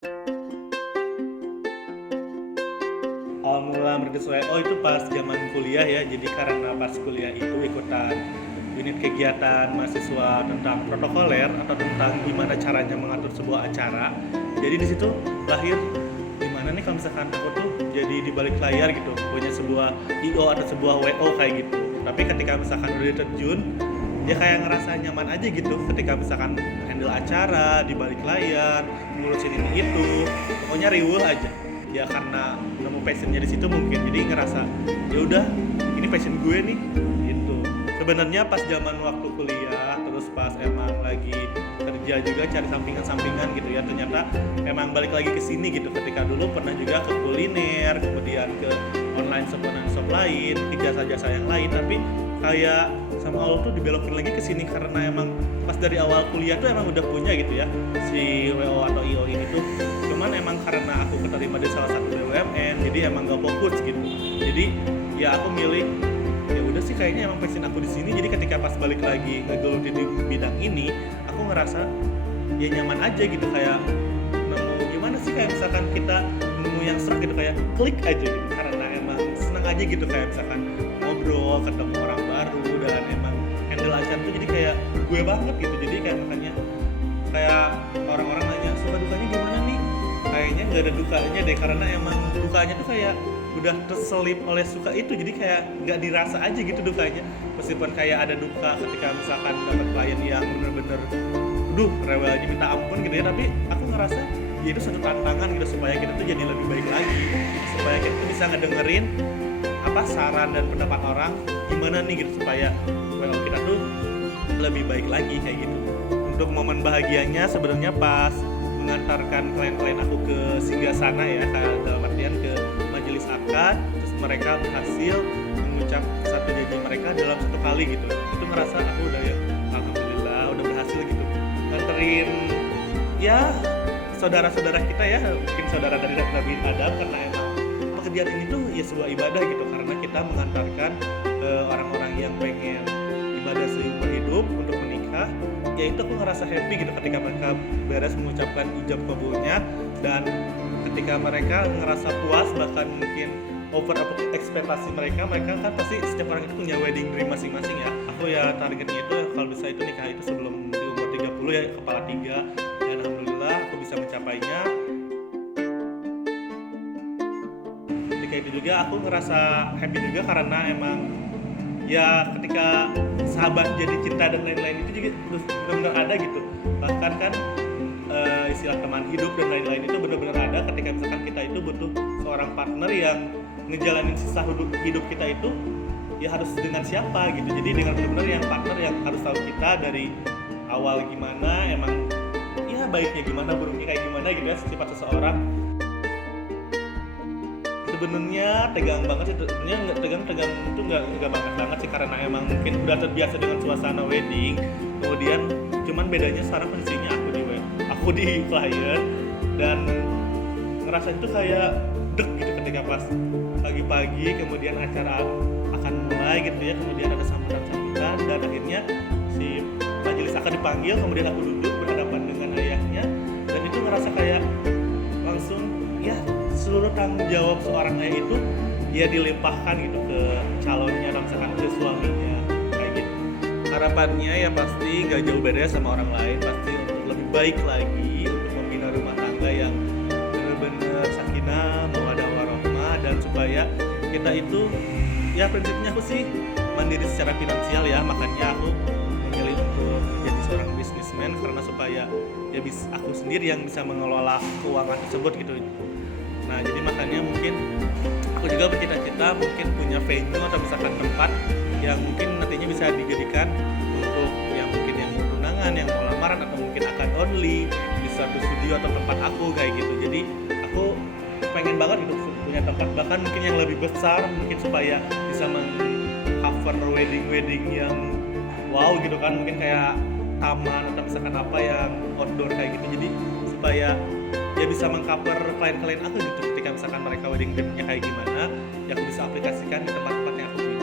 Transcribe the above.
Mulai meridis WO itu pas zaman kuliah ya, jadi karena pas kuliah itu ikutan unit kegiatan mahasiswa tentang protokoler atau tentang gimana caranya mengatur sebuah acara. Jadi di situ lahir gimana nih kalau misalkan aku tuh jadi di balik layar gitu, punya sebuah IO atau sebuah WO kayak gitu. Tapi ketika misalkan udah terjun, dia kayak ngerasa nyaman aja gitu ketika misalkan handle acara di balik layar, ngurusin ini itu, pokoknya riuh aja. Ya karena nemu passionnya di situ mungkin, jadi ngerasa ya udah ini passion gue nih gitu. Sebenarnya pas zaman waktu kuliah terus pas emang lagi kerja juga cari sampingan-sampingan gitu ya, ternyata emang balik lagi ke sini gitu. Ketika dulu pernah juga ke kuliner, kemudian ke online shop lain, ke jasa-jasa yang lain, tapi kayak sama Allah tuh dibelokin lagi ke sini karena emang pas dari awal kuliah tuh emang udah punya gitu ya si WO atau IO ini tuh, cuman emang karena aku keterima di salah satu BUMN jadi emang gak fokus gitu. Jadi ya aku milih ya udah sih kayaknya emang passion aku di sini. Jadi ketika pas balik lagi ngegeluti di bidang ini, aku ngerasa ya nyaman aja gitu, kayak nemu gimana sih kayak misalkan kita nemu yang serak gitu, kayak klik aja gitu karena emang seneng aja gitu, kayak misalkan ngobrol ketemu orang baru dan emang handle acara tuh jadi kayak gue banget gitu. Jadi kayak makanya kayak orang-orang nanya suka dukanya gimana nih, kayaknya nggak ada dukanya deh karena emang dukanya tuh kayak udah terselip oleh suka itu, jadi kayak nggak dirasa aja gitu dukanya. Meskipun kayak ada duka ketika misalkan dapat klien yang bener-bener rewelnya minta ampun gitu ya, tapi aku ngerasa ya itu satu tantangan gitu supaya kita tuh jadi lebih baik lagi, supaya kita tuh bisa ngedengerin apa saran dan pendapat orang gimana nih gitu, supaya WO kita tuh lebih baik lagi kayak gitu. Untuk momen bahagianya sebenarnya pas mengantarkan klien-klien aku ke Singgasana ya, kayak dalam artian ke majelis akad, terus mereka berhasil mengucap satu janji mereka dalam satu kali gitu. Itu ngerasa aku udah ya alhamdulillah udah berhasil gitu nganterin ya saudara-saudara kita ya, mungkin saudara dari Nabi Adam, karena emang pekerjaan ini tuh ya sebuah ibadah gitu, karena kita mengantarkan orang-orang yang pengen ibadah seumur hidup untuk menikah. Ya itu aku ngerasa happy gitu ketika mereka beres mengucapkan ijab kabulnya, dan ketika mereka ngerasa puas bahkan mungkin over ekspektasi mereka kan pasti setiap orang itu punya wedding dream masing-masing ya. Aku ya targetnya itu kalau bisa itu nikah itu sebelum di umur 30 ya, kepala 3, dan alhamdulillah aku bisa mencapainya. Ketika itu juga aku ngerasa happy juga karena emang ya ketika sahabat jadi cinta dan lain-lain itu juga benar-benar ada gitu. Bahkan kan istilah teman hidup dan lain-lain itu benar-benar ada ketika misalkan kita itu butuh seorang partner yang ngejalanin sisa hidup kita itu ya harus dengan siapa gitu. Jadi dengan benar-benar yang partner yang harus tahu kita dari awal gimana, emang ya baiknya gimana, buruknya kayak gimana gitu ya sifat seseorang. Sebenarnya tegang banget sih, sebenarnya nggak tegang itu nggak banget sih, karena emang mungkin udah terbiasa dengan suasana wedding. Kemudian cuman bedanya sekarang posisinya aku di klien, dan ngerasa itu kayak deg gitu ketika pas pagi-pagi kemudian acara akan mulai gitu ya, kemudian ada sambutan dan akhirnya si majelis akan dipanggil, kemudian aku duduk berhadapan dengan ayahnya, dan itu ngerasa kayak langsung ya seluruh tanggung jawab seorang ayah itu ya dilimpahkan gitu ke calonnya, misalkan ke suaminya kayak gitu. Harapannya ya pasti gak jauh beda sama orang lain, pasti untuk lebih baik lagi untuk membina rumah tangga yang benar-benar sakinah, mawaddah warahmah, dan supaya kita itu ya prinsipnya aku sih mandiri secara finansial ya, makanya aku memilih untuk jadi seorang bisnismen karena supaya ya aku sendiri yang bisa mengelola keuangan tersebut gitu. Nah jadi makanya mungkin aku juga bercita-cita mungkin punya venue atau misalkan tempat yang mungkin nantinya bisa dijadikan untuk yang mungkin yang mau undangan, yang mau lamaran, atau mungkin akan only di suatu studio atau tempat aku kayak gitu. Jadi aku pengen banget gitu punya tempat bahkan mungkin yang lebih besar mungkin supaya bisa meng-cover wedding yang wow gitu kan, mungkin kayak taman atau misalkan apa yang outdoor kayak gitu. Jadi supaya ya bisa meng-cover klien-klien aku gitu ketika misalkan mereka wedding dream-nya kayak gimana, ya aku bisa aplikasikan di tempat-tempat yang aku punya.